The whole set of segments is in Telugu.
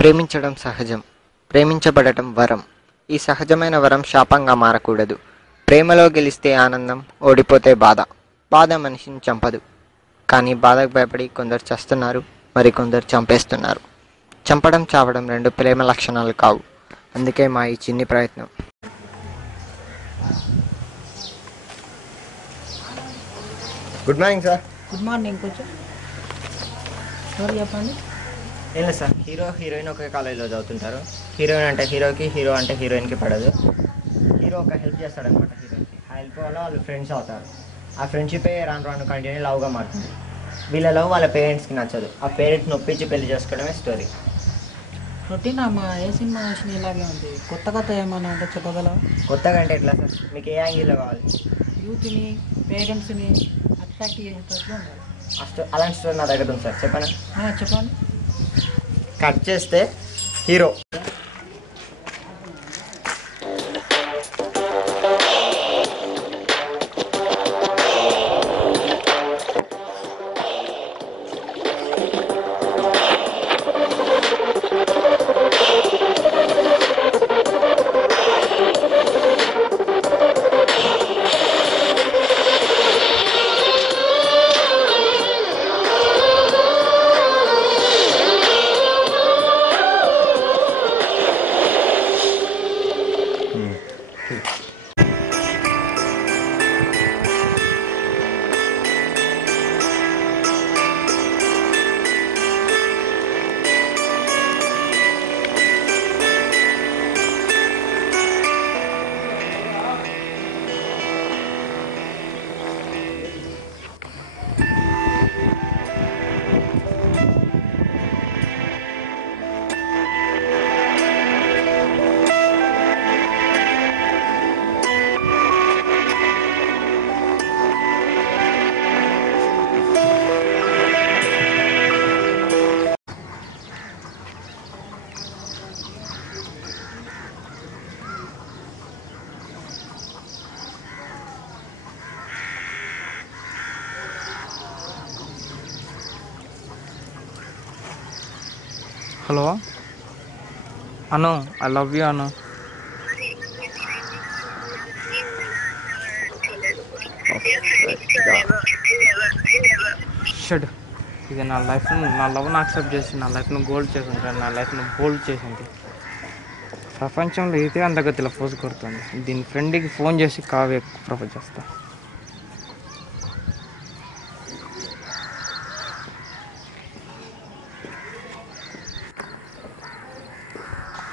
ప్రేమించడం సహజం, ప్రేమించబడటం వరం. ఈ సహజమైన వరం శాపంగా మారకూడదు. ప్రేమలో గెలిస్తే ఆనందం, ఓడిపోతే బాధ. బాధ మనిషిని చంపదు, కానీ బాధకు భయపడి కొందరు చస్తున్నారు, మరికొందరు చంపేస్తున్నారు. చంపడం, చావడం రెండు ప్రేమ లక్షణాలు కావు. అందుకే మా ఈ చిన్ని ప్రయత్నం. Good morning sir. Good morning. కొంచెం సార్ చెప్పండి. ఏం లేదు సార్, హీరో హీరోయిన్ ఒకే కాలేజీలో చదువుతుంటారు. హీరోయిన్ అంటే హీరోకి, హీరో అంటే హీరోయిన్కి పడదు. హీరో ఒక హెల్ప్ చేస్తాడనమాట హీరోయిన్కి. ఆ హెల్ప్ వల్ల వాళ్ళు ఫ్రెండ్స్ అవుతారు. ఆ ఫ్రెండ్షిపే రాను రాను కంటిన్యూ లవ్గా మారుతుంది. వీళ్ళ లవ్ వాళ్ళ పేరెంట్స్కి నచ్చదు. ఆ పేరెంట్స్ని ఒప్పించి పెళ్లి చేసుకోవడమే స్టోరీ. రొటీన్ అమ్మా. ఏ సినిమా వచ్చినా ఇలాగే ఉంది. కొత్త ఏమన్నా అంటే చెప్పగలవా? కొత్తగా అంటే ఎట్లా సార్? మీకు ఏ యాంగిల్లో కావాలి? యూత్ని, పేరెంట్స్ని అట్రాక్ట్ చేసేటట్లు ఉండాలి. అలాంటి స్టోరీ నా దగ్గర ఉంది సార్, చెప్పండి. చెప్పండి. కట్ చేస్తే hero hello Anu, I love you Anu. షడ్, ఇది నా లైఫ్ను, నా లవ్ను యాక్సెప్ట్ చేసి నా లైఫ్ను గోల్డ్ చేసింది, నా లైఫ్ను బోల్డ్ చేసింది. ప్రపంచంలో ఇదే అందగతిలో పోజు కొడుతుంది. దీని ఫ్రెండ్కి ఫోన్ చేసి కావ్య ప్రపోజ్ చేస్తా.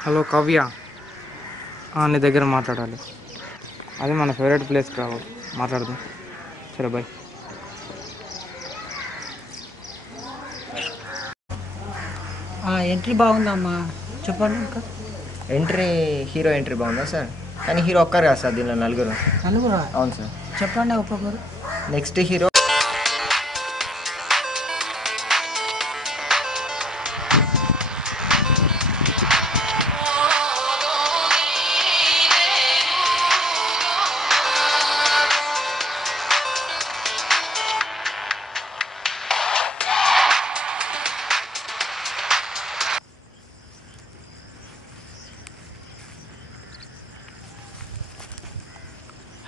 హలో కావ్య, నీ దగ్గర మాట్లాడాలి. అది మన ఫేవరెట్ ప్లేస్కి రావాలి, మాట్లాడదాం. సరే బాయ్. ఎంట్రీ బాగుందమ్మా, చెప్పండి. ఇంకా ఎంట్రీ, హీరో ఎంట్రీ బాగుందా సార్? కానీ హీరో ఒక్కరు కాదు సార్, దీనిలో నలుగురు. అవును సార్. చెప్పండి ఒక్కొక్కరు. నెక్స్ట్ హీరో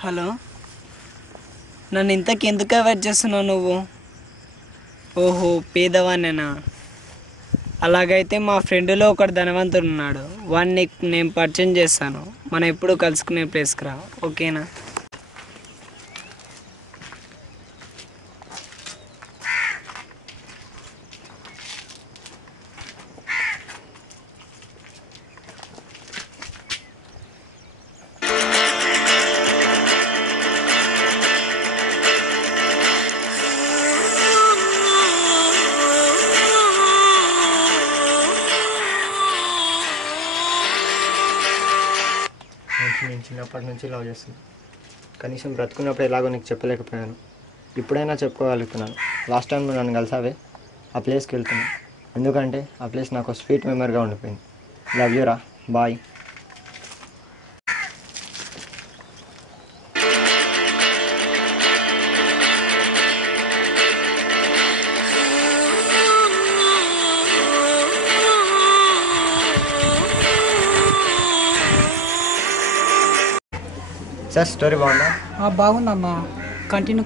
హలో, నన్ను ఇంతకు ఎందుకు అవాయిడ్ చేస్తున్నావు నువ్వు? ఓహో, పేదవానేనా? అలాగైతే మా ఫ్రెండ్లో ఒకడు ధనవంతుడు ఉన్నాడు, వాడిని నేను పరిచయం చేస్తాను. మనం ఎప్పుడు కలుసుకునే ప్లేస్కి రా, ఓకేనా? నేను చిన్నప్పటి నుంచి లవ్ చేస్తున్నాను. కనీసం బ్రతుకున్నప్పుడు ఎలాగో నీకు చెప్పలేకపోయాను. ఇప్పుడైనా చెప్పుకోగలుగుతున్నాను. లాస్ట్ టైం నువ్వు నన్ను కలిసావే, ఆ ప్లేస్కి వెళ్తున్నాను. ఎందుకంటే ఆ ప్లేస్ నాకు స్వీట్ మెమరీగా ఉండిపోయింది. లవ్ యూ రా, బాయ్. సార్ స్టోరీ బాగుందా? బాగుందమ్మా, కంటిన్యూ.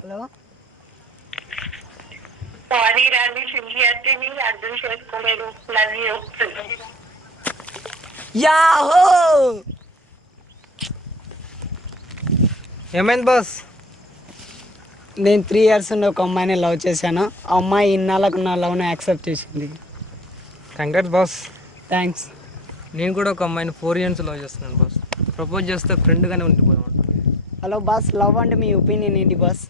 హలో, సారీ రాని సిన్సియారిటీని అర్థం చేసుకోలేదు. Love you. యాహో! ఏమైంది బాస్? నేను 3 years నుండి ఒక అమ్మాయిని లవ్ చేశాను. ఆ అమ్మాయి ఇన్నాళ్ళకు నా లవ్ని యాక్సెప్ట్ చేసింది. Congrats boss. థ్యాంక్స్. నేను కూడా ఒక అమ్మాయిని 4 years లవ్ చేస్తున్నాను బాస్. ప్రపోజ్ చేస్తే ఫ్రెండ్గానే ఉండిపోదాం. హలో బాస్, లవ్ అంటే మీ ఒపీనియన్ ఏంటి బాస్?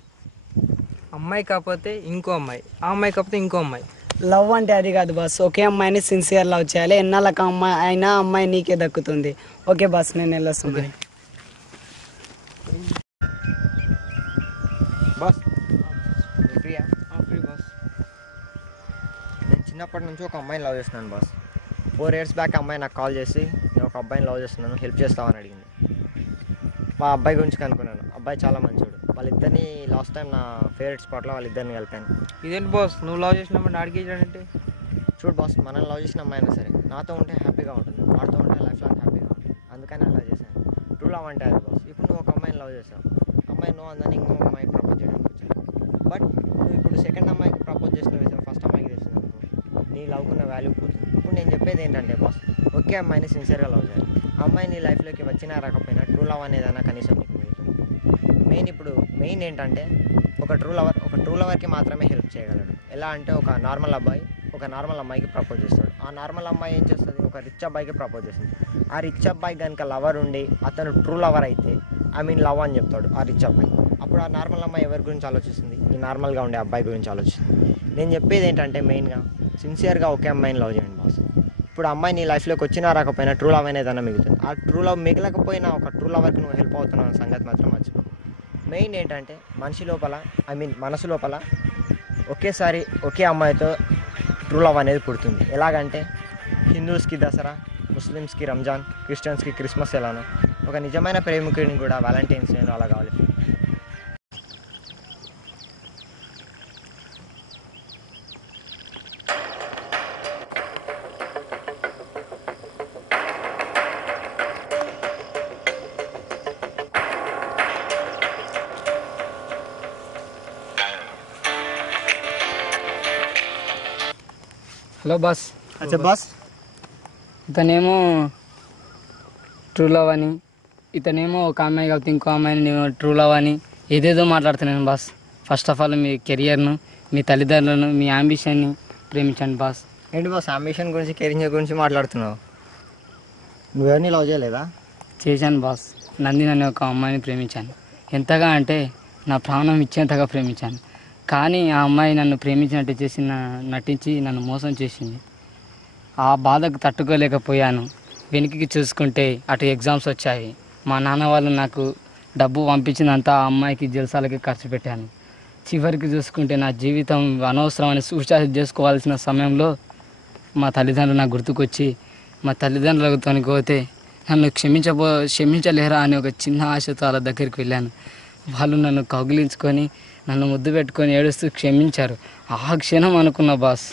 అమ్మాయి కాకపోతే ఇంకో అమ్మాయి, ఆ అమ్మాయి కాకపోతే ఇంకో అమ్మాయి. లవ్ అంటే అది కాదు బాస్. ఒకే అమ్మాయిని సిన్సియర్ లవ్ చేయాలి. ఎన్నాళ్ళకు అమ్మాయి అయినా అమ్మాయి నీకే దక్కుతుంది. ఓకే బాస్, నేను వెళ్ళొస్తాను. Boss Priya, free bus. నేను చిన్నప్పటి నుంచి ఒక అమ్మాయిని లవ్ చేస్తున్నాను బాస్. 4 years బ్యాక్ అమ్మాయి నాకు కాల్ చేసి, నేను ఒక అబ్బాయిని లవ్ చేస్తున్నాను, హెల్ప్ చేస్తామని అడిగింది. మా అబ్బాయి గురించి కనుక్కున్నాను. అబ్బాయి చాలా మంచోడు. వాళ్ళిద్దరిని లాస్ట్ టైం నా ఫేవరెట్ స్పాట్లో వాళ్ళిద్దరిని కలిపాను. ఇదేంటి బాస్, నువ్వు లవ్ చేసినప్పుడు ఆడికి ఇచ్చాడంటే? చూడు బాస్, మనల్ని లవ్ చేసిన అమ్మాయి అయినా సరే నాతో ఉంటే హ్యాపీగా ఉంటుంది, వాడితో ఉంటే లైఫ్ లాంగ్ హ్యాపీగా ఉంటుంది. అందుకని అలా చేశాను. ట్రూ లవ్ అంటే అది బాస్. ఇప్పుడు నువ్వు ఒక అమ్మాయిని లవ్ చేసావు, అమ్మాయి నో అందని ఇంకో అమ్మాయికి ప్రపోజ్ చేయడానికి వచ్చాను. బట్ నువ్వు ఇప్పుడు సెకండ్ అమ్మాయికి ప్రపోజ్ చేసిన విషయం ఫస్ట్ అమ్మాయికి తెలిసింది అనుకో, నీ లవ్కున్న వాల్యూ పోతుంది. ఇప్పుడు నేను చెప్పేది ఏంటంటే బాస్, ఒకే అమ్మాయిని సిన్సియర్గా లవ్ చేయాలి. ఆ అమ్మాయి నీ లైఫ్లోకి వచ్చినా రాకపోయినా ట్రూ లవ్ అనేదైనా కనీసం నీకు మిగులుతుంది. మెయిన్ ఏంటంటే ఒక ట్రూ లవర్కి మాత్రమే హెల్ప్ చేయగలడు. ఎలా అంటే ఒక నార్మల్ అమ్మాయికి ప్రపోజ్ చేస్తాడు. ఆ నార్మల్ అమ్మాయి ఏం చేస్తుంది, ఒక రిచ్ అబ్బాయికి ప్రపోజ్ చేస్తుంది. ఆ రిచ్ అబ్బాయి కనుక లవర్ ఉండి అతను ట్రూ లవర్ అయితే లవ్ అని చెప్తాడు ఆ రిచ్ అబ్బాయి. అప్పుడు ఆ నార్మల్ అమ్మాయి ఎవరి గురించి ఆలోచిస్తుంది? ఈ నార్మల్గా ఉండే అబ్బాయి గురించి ఆలోచిస్తుంది. నేను చెప్పేది ఏంటంటే మెయిన్గా సిన్సియర్గా ఒకే అమ్మాయిని లవ్ చేయండి బాస్. ఇప్పుడు అమ్మాయి నీ లైఫ్లోకి వచ్చినా రాకపోయినా ట్రూ లవ్ అనేదన్నా మిగులుతుంది. ఆ ట్రూ లవ్ మిగలకపోయినా ఒక ట్రూ లవర్కి నువ్వు హెల్ప్ అవుతున్నావు అన్న సంగతి మాత్రం మర్చిపో. మెయిన్ ఏంటంటే మనసు లోపల ఒకేసారి ఒకే అమ్మాయితో ట్రూ లవ్ అనేది పుడుతుంది. ఎలాగంటే హిందూస్కి దసరా, ముస్లిమ్స్కి రంజాన్, క్రిస్టియన్స్కి క్రిస్మస్ ఎలానో ఒక నిజమైన ప్రేమికుడిని కూడా వ్యాలంటైన్స్ డే అలా కావాలి. Hello boss. అచ్చా బాస్, ఇతనేమో ట్రూ లవ్ అని, ఇతనేమో ఒక అమ్మాయి కాబట్టి ఇంకో అమ్మాయిని నేను ట్రూ లవ్ అని ఏదేదో మాట్లాడుతున్నాను బాస్. ఫస్ట్ ఆఫ్ ఆల్ మీ కెరియర్ను, మీ తల్లిదండ్రులను, మీ అంబిషన్ని ప్రేమించండి బాస్. ఏంటి బాస్ అంబిషన్ గురించి, కెరీర్ గురించి మాట్లాడుతున్నావు? నువ్వెవరిని లవ్ చేయలేదా? చేశాను బాస్. నందిని అనే ఒక అమ్మాయిని ప్రేమించాను. ఎంతగా అంటే నా ప్రాణం ఇచ్చేంతగా ప్రేమించాను. కానీ ఆ అమ్మాయి నన్ను ప్రేమించినట్టు చేసి నటించి నన్ను మోసం చేసింది. ఆ బాధకు తట్టుకోలేకపోయాను. వెనక్కి చూసుకుంటే అటు ఎగ్జామ్స్ వచ్చాయి. మా నాన్న వాళ్ళు నాకు డబ్బు పంపించినంత ఆ అమ్మాయికి జలసాలకి ఖర్చు పెట్టాను. చివరికి చూసుకుంటే నా జీవితం అనవసరమని సూసైడ్ చేసుకోవాల్సిన సమయంలో మా తల్లిదండ్రులు నాకు గుర్తుకొచ్చి, మా తల్లిదండ్రులతో పోతే నన్ను క్షమించలేరా అని ఒక చిన్న ఆశతో వాళ్ళ దగ్గరికి వెళ్ళాను. వాళ్ళు నన్ను కౌగిలించుకొని నన్ను ముద్దు పెట్టుకొని ఏడుస్తూ క్షమించారు. ఆ క్షణం అనుకున్న బాస్,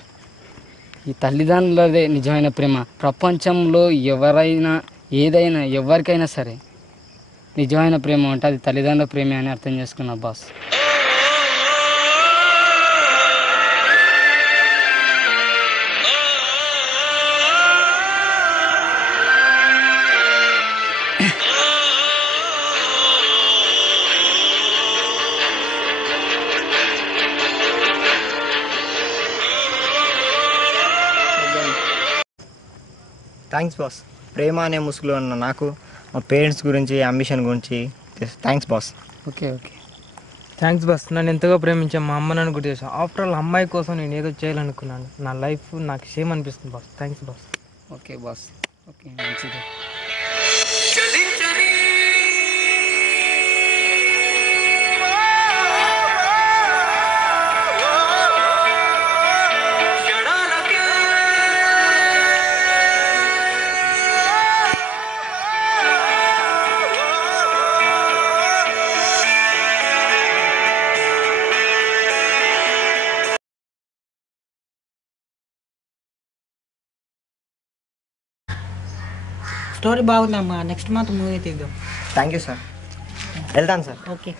ఈ తల్లిదండ్రులదే నిజమైన ప్రేమ. ప్రపంచంలో ఎవరైనా ఏదైనా ఎవరికైనా సరే నిజమైన ప్రేమ అంటే అది తల్లిదండ్రుల ప్రేమే అని అర్థం చేసుకున్నా బాస్. Thanks boss. ప్రేమ అనే ముసుగులో ఉన్న నాకు మా పేరెంట్స్ గురించి అంబిషన్ గురించి thanks boss. Okay okay thanks boss. నన్ను ఎంతగా ప్రేమించా మా అమ్మ నన్ను గుర్తు చేశాను. ఆఫ్టర్ ఆల్ అమ్మాయి కోసం నేను ఏదో చేయాలనుకున్నాను. నా లైఫ్ నాకు సేమ్ అనిపిస్తుంది boss. Thanks boss. Okay boss. Okay మంచిది. స్టోరీ బాగుందమ్మా, నెక్స్ట్ మంత్ మూవీ తీద్దాం. Thank you sir. వెళ్తాను సార్. ఓకే.